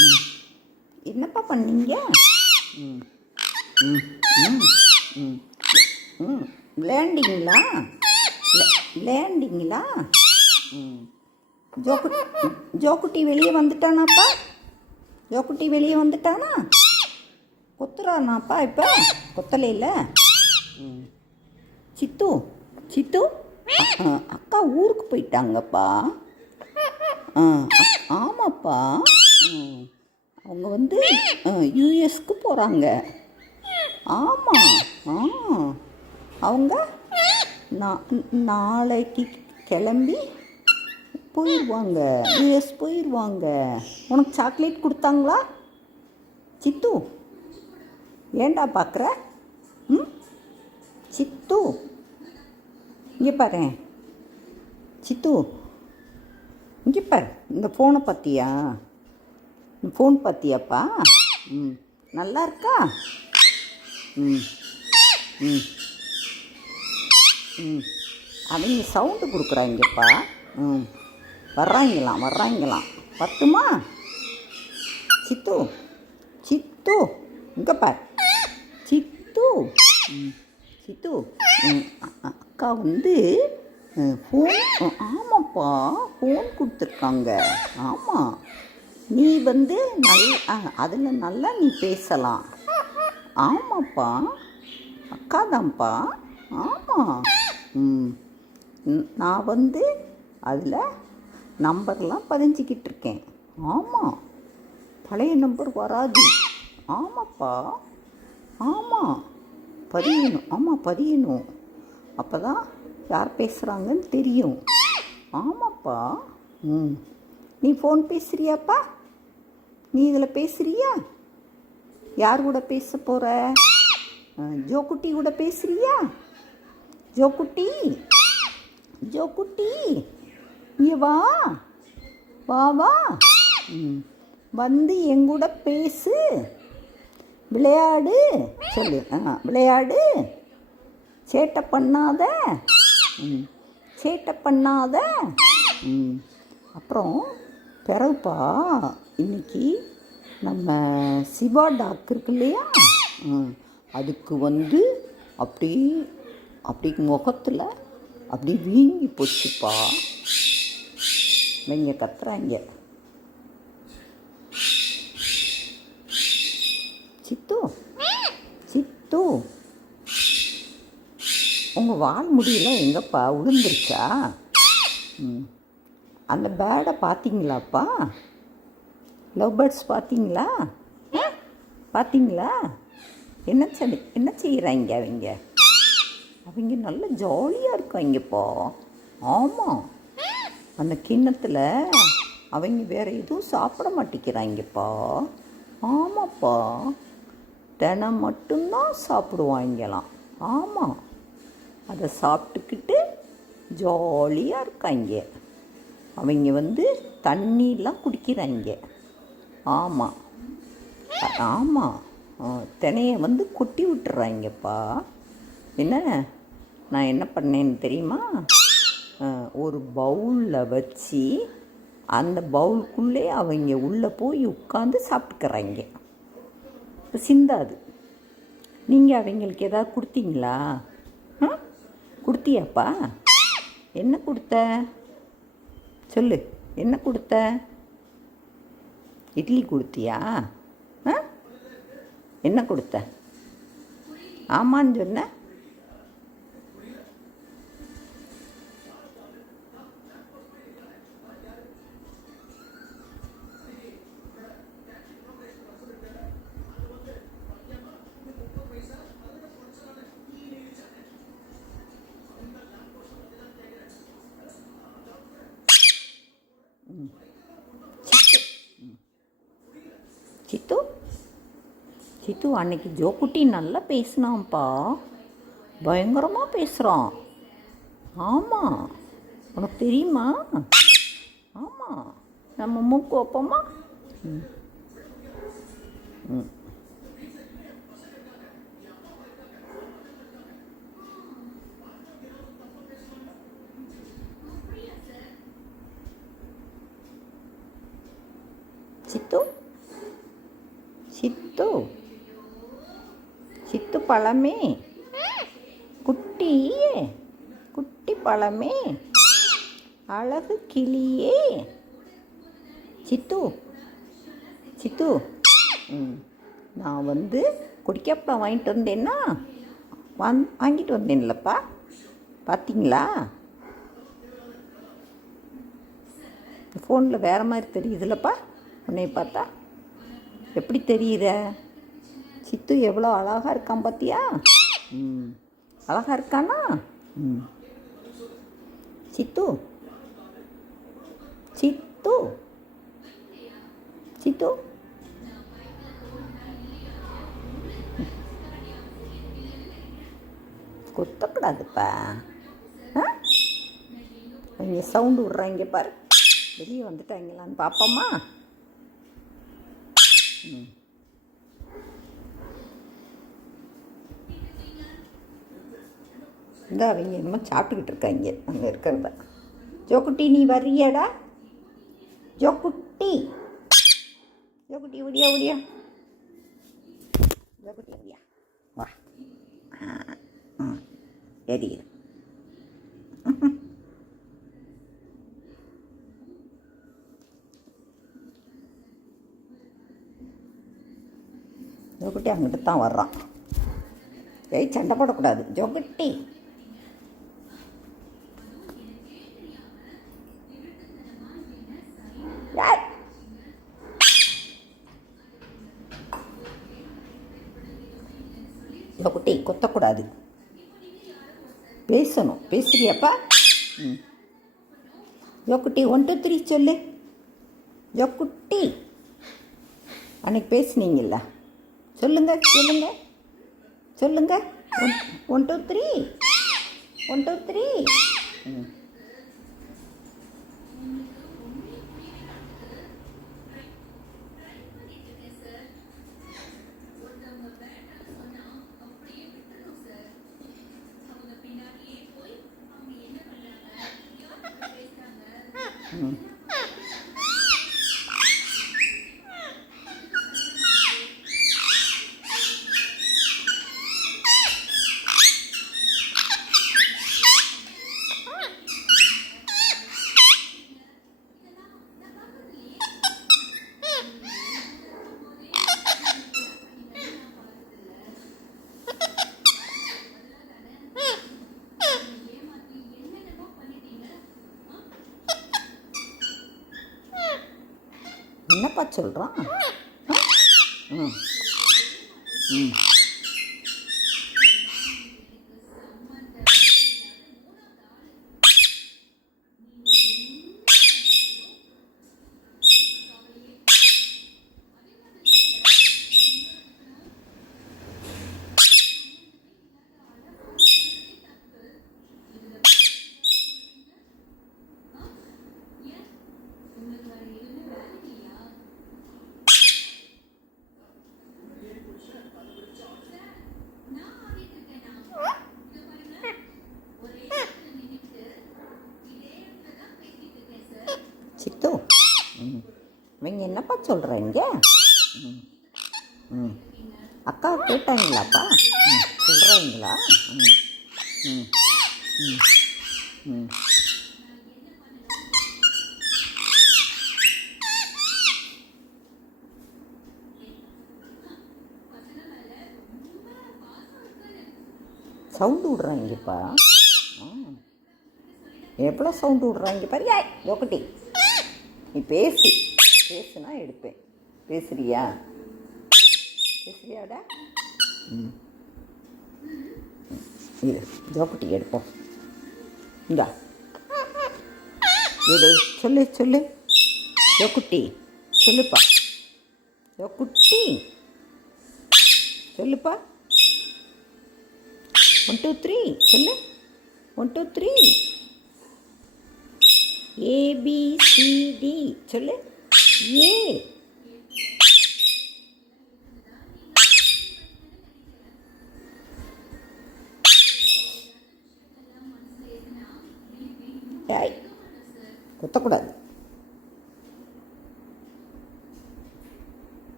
ம் என்னப்பா பண்ணீங்க? ம் ம் ம் ம் ம் விளையாண்டிங்களா? விளையாண்டிங்களா? ம் ஜோக்கு ஜோக்குட்டி வெளியே வந்துட்டானாப்பா? ஜோக்குட்டி வெளியே வந்துட்டானா? கொத்துறானாப்பா இப்போ? கொத்தலையில். ம் சித்து சித்து அக்கா ஊருக்கு போயிட்டாங்கப்பா. ஆ ஆமாப்பா. அவங்க வந்து யூஎஸ்க்கு போகிறாங்க. ஆமாம். ஆ அவங்க நாளைக்கு கிளம்பி போயிடுவாங்க, யூஎஸ் போயிடுவாங்க. உனக்கு சாக்லேட் கொடுத்தாங்களா சித்து? ஏண்டா பார்க்குற? ம் சித்து இங்கே பாரு. சித்து இங்கே பாரு. இந்த ஃபோனை பார்த்தியா? இந்த ஃபோன் பார்த்தியாப்பா? ம் நல்லா இருக்கா? ம் ம் ம் அவங்க சவுண்டு கொடுக்குறாங்கப்பா. ம் வர்றாங்களாம். பத்துமா சித்து? சித்து இங்கே பார். சித்து ம் சித்து அக்கா வந்து ஃபோன். ஆமாப்பா, ஃபோன் கொடுத்துருக்காங்க. ஆமாம், நீ வந்து அதில் நல்லா நீ பேசலாம். ஆமாப்பா, அக்கா தான்ப்பா. ஆமாம். நான் வந்து அதில் நம்பர்லாம் பதிஞ்சிக்கிட்டு இருக்கேன். ஆமாம், பழைய நம்பர் வராது. ஆமாப்பா. ஆமாம், பதியணும். அப்போ தான் யார் பேசுகிறாங்கன்னு தெரியும். ஆமாப்பா. நீ ஃபோன் பேசுகிறியாப்பா? நீ இதில் பேசுகிறியா? யார் கூட பேச போகிற? ஜோக்குட்டி கூட பேசுகிறியா? ஜோக்குட்டி இங்கே வா. வந்து எங்கூட பேசு, விளையாடு. சொல்லு. விளையாடு, சேட்டை பண்ணாத. அப்புறம் பிறகுப்பா, இன்னைக்கு நம்ம சிவா டாக்டர் இருக்கு இல்லையா, அதுக்கு வந்து அப்படி முகத்தில் அப்படி வீங்கி போச்சுப்பா. நீங்கள் கத்துறாங்க. சித்து உங்கள் வால் முடியெல்லாம் எங்கப்பா விழுந்துருச்சா? அந்த பேர்டை பார்த்தீங்களாப்பா? லவ் பேர்ட்ஸ் பார்த்தீங்களா? என்ன செய்கிறாங்க அவங்க நல்ல ஜாலியாக இருக்காங்கப்பா. ஆமாம், அந்த கிண்ணத்தில் அவங்க வேறு எதுவும் சாப்பிட மாட்டேங்கிறாங்கப்பா. ஆமாப்பா, தினம் மட்டும்தான் சாப்பிடுவாங்களாம். ஆமாம், அதை சாப்பிட்டுக்கிட்டு ஜாலியாக இருக்காங்க. அவங்க வந்து தண்ணியெலாம் குடிக்கிறாங்க. ஆமாம், தினையை வந்து கொட்டி விட்டுறாங்கப்பா. நான் என்ன பண்ணேன்னு தெரியுமா? ஒரு பவுலில் வச்சு அந்த பவுலுக்குள்ளே அவங்க உள்ளே போய் உட்காந்து சாப்பிட்டுக்கிறாங்க. சிந்தாது. நீங்கள் அவங்களுக்கு ஏதாவது கொடுத்தீங்களா? கொடுத்தியாப்பா? என்ன கொடுத்த? சொல்லு, என்ன கொடுத்த? இட்லி கொடுத்தியா? என்ன கொடுத்த? ஆமான்னு சொன்ன. சித்து அன்னைக்கு ஜோக்குட்டி நல்லா பேசினான்ப்பா. பயங்கரமாக பேசுகிறான். ஆமாம், உனக்கு தெரியுமா? ஆமாம், நம்ம மூக்கு வைப்போமா? சித்து சித்து சித்து பழமே, குட்டி குட்டி பழமே, அழகு கிளியே. சித்து சித்து நான் குடிக்கப்பா வாங்கிட்டு வந்தேன்னா வாங்கிட்டு வந்தேன்லப்பா, பார்த்தீங்களா? ஃபோனில் வேறு மாதிரி தெரியுதுல்லப்பா, உன்னை பார்த்தா எப்படி தெரியுற? சித்து எவ்வளோ அழகாக இருக்கான் பார்த்தியா? அழகாக இருக்கானா? சித்து சித்து சித்து கொத்தக்கூடாதுப்பா. இங்கே சவுண்டு விட்றாங்க பாரு, வெளியே வந்துட்டாங்களான்னு பார்ப்போமா? இந்த அவங்க என்னமோ சாப்பிட்டுக்கிட்டு இருக்காங்க அங்கே இருக்கிறத. ஜோக்குட்டி நீ வர்றியாடா? ஜோக்குட்டி ஜோக்குட்டி ஒடியா ஒடியா, ஜோக்குட்டி ஒடியா வா. எரியுது. ஜோக்குட்டி அங்கிட்டு தான் வர்றான். ஏய் சண்டை போடக்கூடாது ஜோக்குட்டி. ஜோக்குட்டி கொத்தக்கூடாது, பேசணும். பேசுறியாப்பா? ஜோக்குட்டி 1 2 3 சொல்லு. ஜோக்குட்டி அன்னைக்கு பேசுனீங்கல்ல, சொல்லுங்க சொல்லுங்க சொல்லுங்க. 1 2 3 1 2 3. என்னப்பா சொல்கிறான்? சித்து இவங்க என்னப்பா சொல்கிறீங்க? அக்கா கேட்டாங்களாப்பா? சொல்கிறீங்களா? சவுண்டு விட்றாங்கப்பா. எவ்வளோ சவுண்டு விட்றாங்க பாரு. ஜோக்குட்டி நீ பேசுனா எடுப்பேன். பேசுறியாடா? இது ஜோக்குட்டி எடுப்போம். இந்தா எடு, சொல்லு ஜோக்குட்டி சொல்லுப்பா. ஜோக்குட்டி சொல்லுப்பா. 1 2 3 சொல்லு. 1 2 3 ABCD சொல்லு. ஏ குத்தக்கூடாது.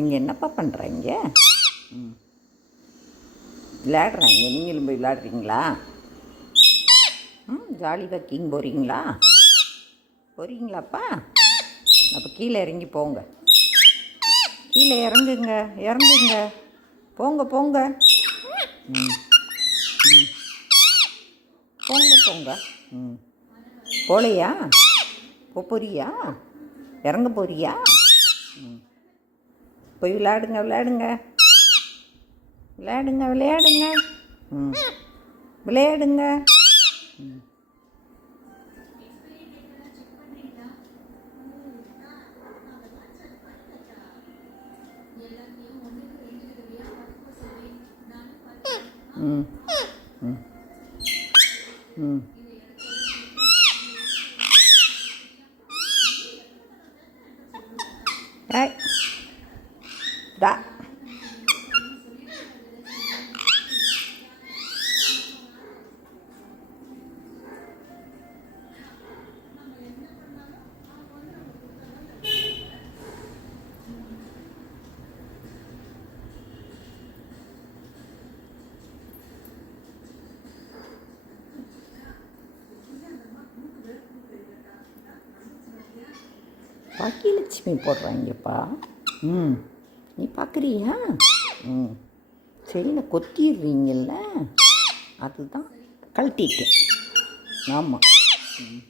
இங்கே என்னப்பா பண்ணுறாங்க? ம், விளையாடுறாங்க. நீங்களும் போய் விளையாடுறீங்களா? ம், ஜாலி வாக்கிங் போகிறீங்களாப்பா? அப்போ கீழே இறங்கி போங்க. கீழே இறங்குங்க. போங்க. ம் ம் போங்க. ம், போகலையா? போறியா? இறங்க போறியா? ம், போய் விளையாடுங்க. ம், விளையாடுங்க. ம், ம், ம், ம். ஏய், டா. பாக்கியலட்சுமி போடுறாங்கப்பா. ம், நீ பார்க்குறியா? ம், செயினை கொத்திடுறீங்கல்ல, அதுதான் கழட்டிட்டேன். ஆமாம். ம்,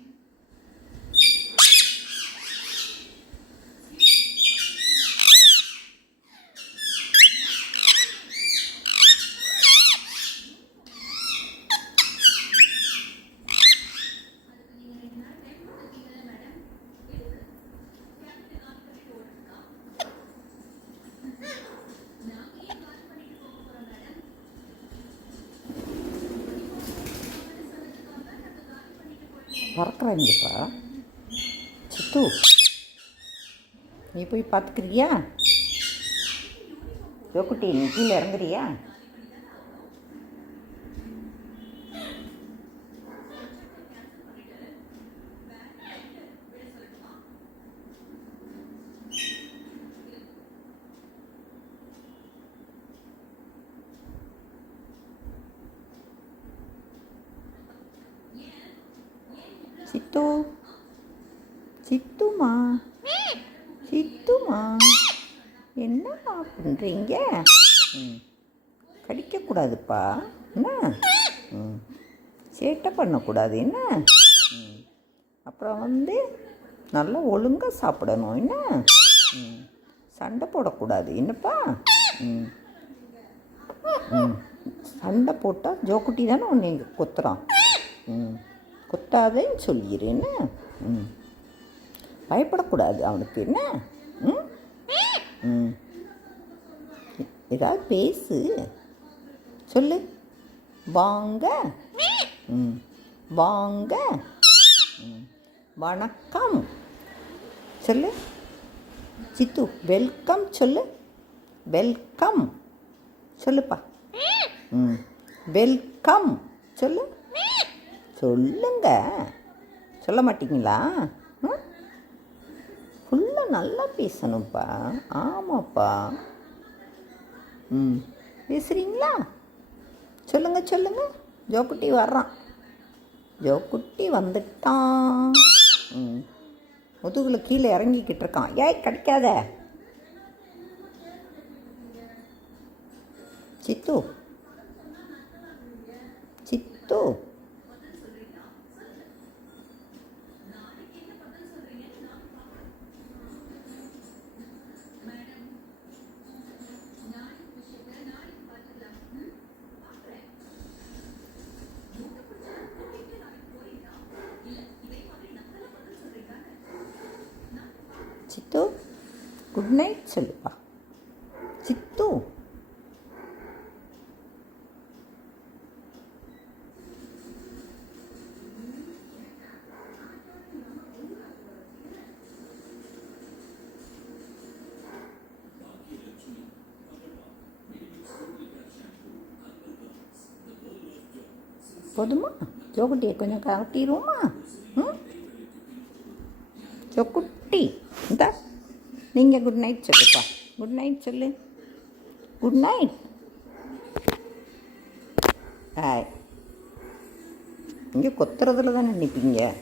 பறக்குறாங்கப்பா. சித்து, நீ போய் பார்த்துக்கிறியா? யோக்குட்டி, நீ கீழே இறங்குறியா? சித்து, சித்துமா என்னம்மா பண்ணுறீங்க? ம், கடிக்கக்கூடாதுப்பா என்ன? ம், சேட்டை பண்ணக்கூடாது என்ன? ம், அப்புறம் நல்லா ஒழுங்காக சாப்பிடணும் என்ன? ம், சண்டை போடக்கூடாது என்னப்பா? ம், ம், சண்டை போட்டால் ஜோக்குட்டி தானே உன்னை கொத்துறான். ம், கொத்தாதேன்னு சொல்லிடு என்ன? ம், பயப்படக்கூடாது அவனுக்கு என்ன? ம், ம், ஏதாவது பேசு, சொல்லு. வாங்க. ம், வாங்க. ம், வணக்கம் சொல்லு. சித்து, வெல்கம் சொல்லு. வெல்கம் சொல்லுப்பா. ம், வெல்கம் சொல்லு. சொல்லுங்க. சொல்ல மாட்டீங்களா? ம், ஃபுல்லாக நல்லா பேசணும்ப்பா. ஆமாப்பா. ம், பேசுகிறீங்களா? சொல்லுங்க. ஜோக்குட்டி வர்றான். ஜோக்குட்டி வந்துட்டான். ம், முதுகில் கீழே இறங்கிக்கிட்டு இருக்கான். ஏய், கடிக்காத. சித்து, சித்து, குட் நைட் சொல்லுப்பா. சித்து, போதுமா? ஜோக்குட்டியை கொஞ்சம் கட்டிடுவோமா? ம், ஜோக்குட்டி, இந்த நீங்கள் குட் நைட் சொல்லுப்பா. குட் நைட் சொல்லு. Good night. ஹாய். இங்கே கொத்துறதுல தானே நிற்பீங்க.